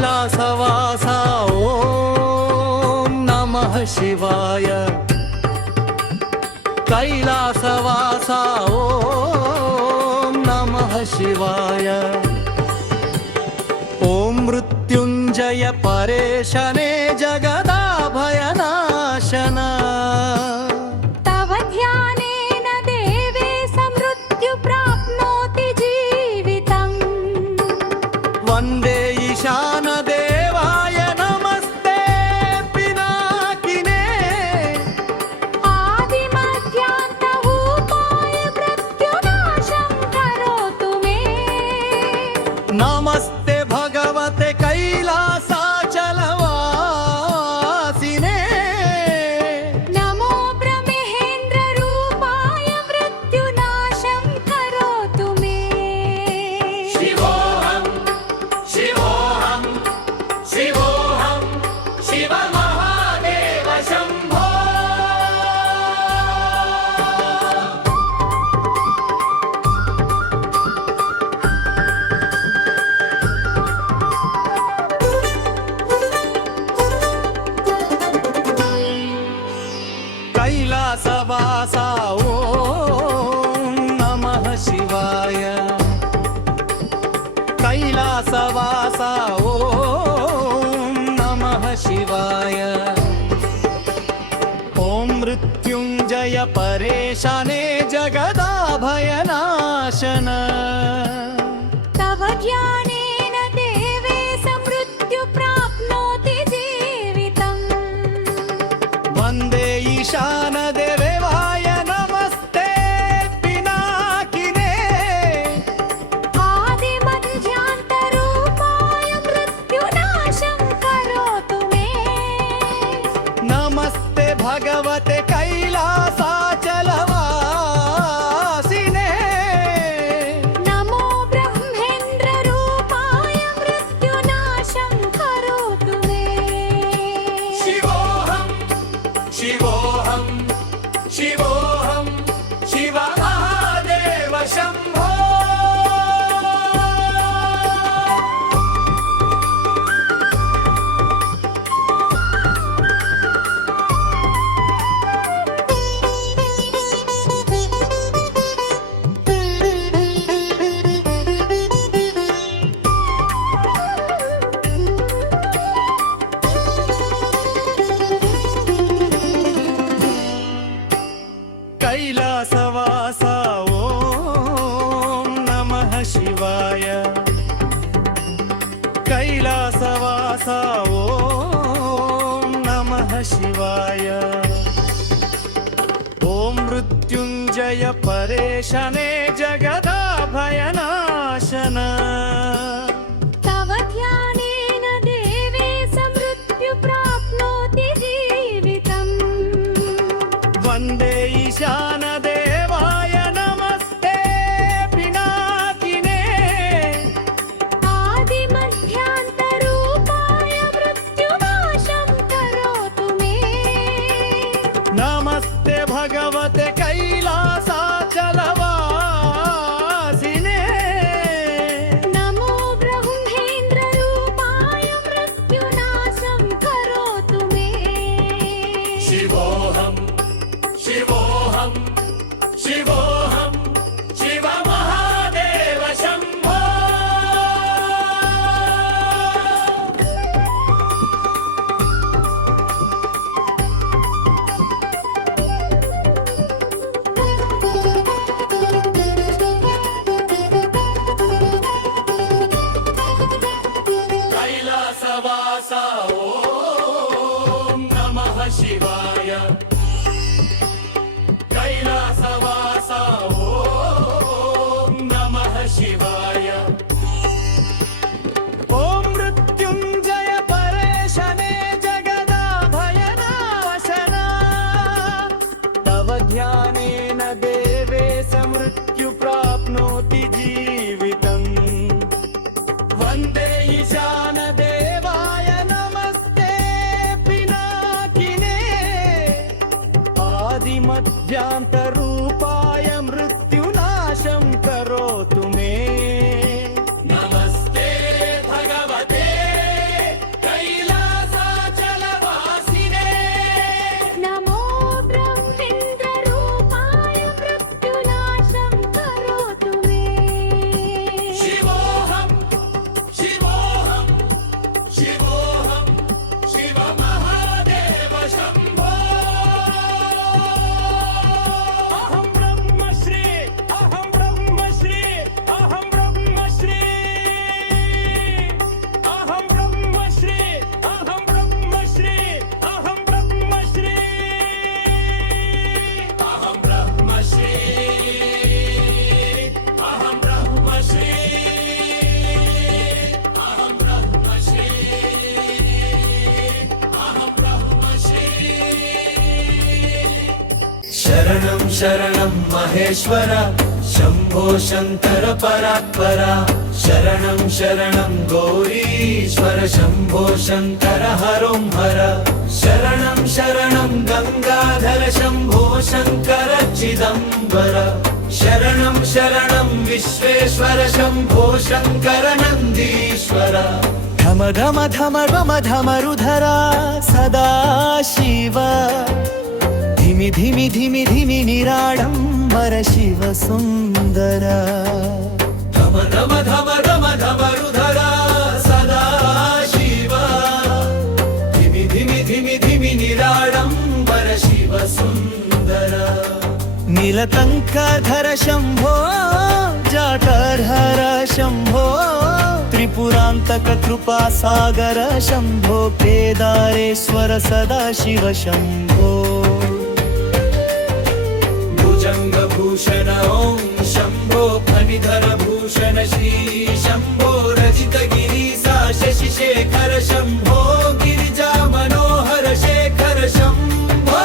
कैलासवासा ॐ नमः शिवाय कैलासवासा ॐ नमः शिवाय ॐ मृत्युञ्जय परेशने जगदाभयनाशन तव ध्यानेन देवेश मृत्यु प्राप्नोति जीवितम् वन्दे ईशान देवाय नमस्ते पिनाकिने आदिमध्यान्तरूपाय मृत्युनाशं करोतु मे नमस्ते भगवते कैलासाचलवासिने नमो ब्रह्मेन्द्ररूपाय मृत्युनाशं करोतु मे शिवोऽहं शिवोऽहं शिवोऽहं शिव महादेव शम्भो कैलासवासा ॐ नमः शिवाय कैलासवासा ॐ नमः शिवाय ॐ मृत्युञ्जय परेशने जगदाभयनाशन तव ध्यानेन देवेश मृत्यु प्राप्नोति जीवितम् वन्दे ईशान देवाय नमस्ते पिनाकिने आदिमध्यान्तरूपाय मृत्युनाशं करोतु मे नमस्ते भगवते कैलासाचलवासिने नमो ब्रह्मेन्द्ररूपाय मृत्युनाशं करोतु मे शिवोऽहं शिवोऽहं शिवोऽहं शिव महादेव शम्भो कैलासवासा ॐ नमः शिवाय कैलासवासा ॐ नमः शिवाय ॐ मृत्युञ्जय परेशने जगदाभयनाशन तव ध्यानेन देवेश मृत्यु प्राप्नोति जीवितम् वन्दे ईशान देवाय नमस्ते पिनाकिने आदिमध्यान्तरूपाय मृत्युनाशं करोतु मे नमस्ते भगवते कैलासाचलवासिने नमो ब्रह्मेन्द्ररूपाय मृत्युनाशं करोतु मे शिवोऽहं शिवोऽहं शिवोऽहं शिव महादेव शम्भो कैलासवासा ॐ नमः शिवाय कैलासवासा ॐ नमः शिवाय ॐ मृत्युञ्जय परेशने जगदाभयनाशन तव ध्यानेन देवेश मृत्यु प्राप्नोति जीवितम् वन्दे ईशान देवाय नमस्ते पिनाकिने आदिमध्यान्तरूपाय मृत्युनाशं करोतु मे नमस्ते भगवते శరణం శరణం మహేశ్వర శంభో శంకర పరాత్పర శరణం శరణం గౌరీశ్వర శంభో శంకర హరోం హర శరణం శరణం గంగాధర శంభో శంకర చిదంబర శరణం శరణం విశ్వేశ్వర శంభో శంకర నందీశ్వర ధమ ధమ ధమ రమ ధమరుధరా సదా శివ ధిమి ధిమి ధిమి ధిమి నిరాడంబర శివ సుందర ధమ ధమ ధమ రమ ధమరుధరా సదా శివ ధిమి ధిమి ధిమి ధిమి నిరాడంబర శివ సుందర నీలకంకధర శంభో జాటర్హర శంభో త్రిపురాంతక కృపా సాగర శంభో కేదారేశ్వర సదా శివ శంభో భుజంగభూషణ ఓం శంభో ఫణిధర భూషణ శ్రీ శంభో రజిత గిరీశా శశిశేఖర శంభో గిరిజా మనోహర శేఖర శంభో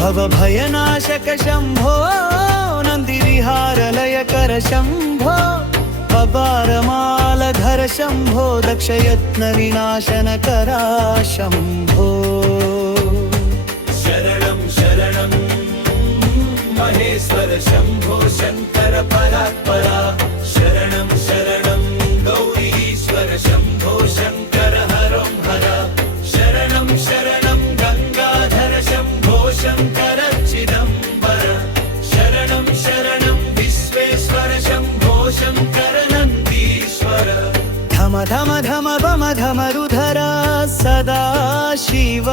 భవభయనాశక శంభో నందివిహారలయకర శంభో అపారమాలధర శంభో దక్షయత్న వినాశనకరా శంభో శరణం శరణం మహేశ్వర శంభో శంకర పరాత్పర శరణం శరణం గౌరీశ్వర శంభో శంకర హరం హర శరణం శరణం గంగాధర శంభో శంకర చిదంబర శరణం శరణం విశ్వేశ్వర శంభో శంకర నందీశ్వర ధమ ధమ ధమ బమ ధమరుధరా సదా శివ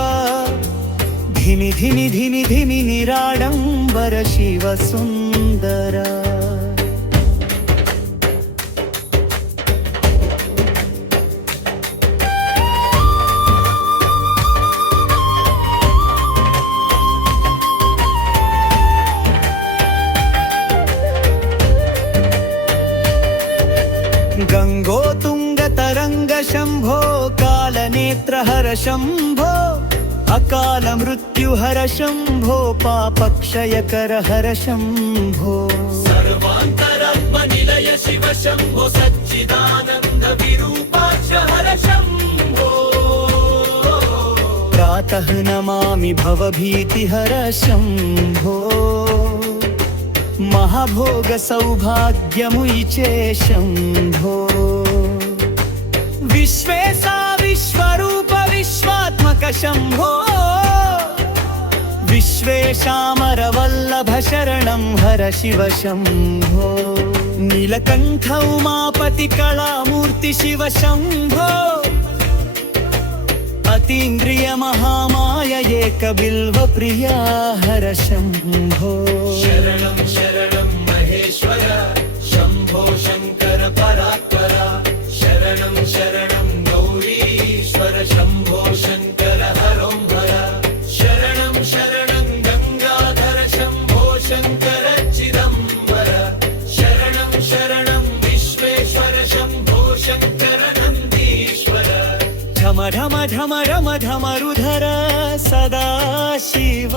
ధిమి ధిమి ధిమి ధిమి నిరాడంబర శివ సుందర గంగోతుంగతరంగ శంభో కాలనేత్రహర శంభో అకాల మృత్యుహర శంభో పాపక్షయకర హర శంభో సర్వాంతరాత్మ నిలయ శివ శంభో సచ్చిదానంద విరూపాక్ష హర శంభో ప్రాతః నమామి భవభీతిహర శంభో మహాభోగ సౌభాగ్యముయిచే శంభో విశ్వేశా విశ్వరూప విశ్వాత్మక శంభో విశ్వేశామర వల్లభ శరణం హర శివ శంభో నీలకంఠ ఉమాపతి కళామూర్తి శివ శంభో అతీంద్రియ మహామాయ ఏక బిల్వ ప్రియా హర శంభో శరణం శరణం మహేశ్వర శంభో శంకర పరాత్పర శరణం శరణం గౌరీశ్వర శంభో శంకర హరోం హర శరణం శరణం గంగాధర శంభో శంకర చిదంబర శరణం శరణం విశ్వేశ్వర శంభో శంకర నందీశ్వర ఢమ ఢమ ఢమ రమ ఢమరుధర సదా శివ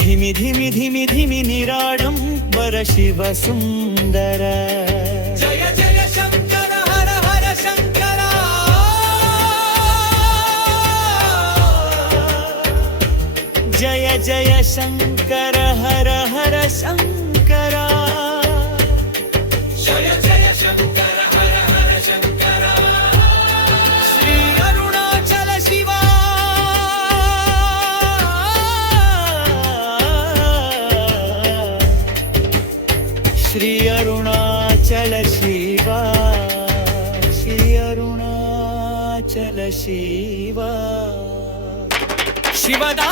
ధిమి ధిమి ధిమి ధిమి నిరాడంబర శివ సుందర జయ జయ శంకర హర హర శంకర జయ జయ శంకర హర హర శంకర జయ జయ శంకర హర హర శంకర శ్రీ అరుణాచల శివ శ్రీ అరుణాచల శివ శ్రీ అరుణాచల శివ శివదా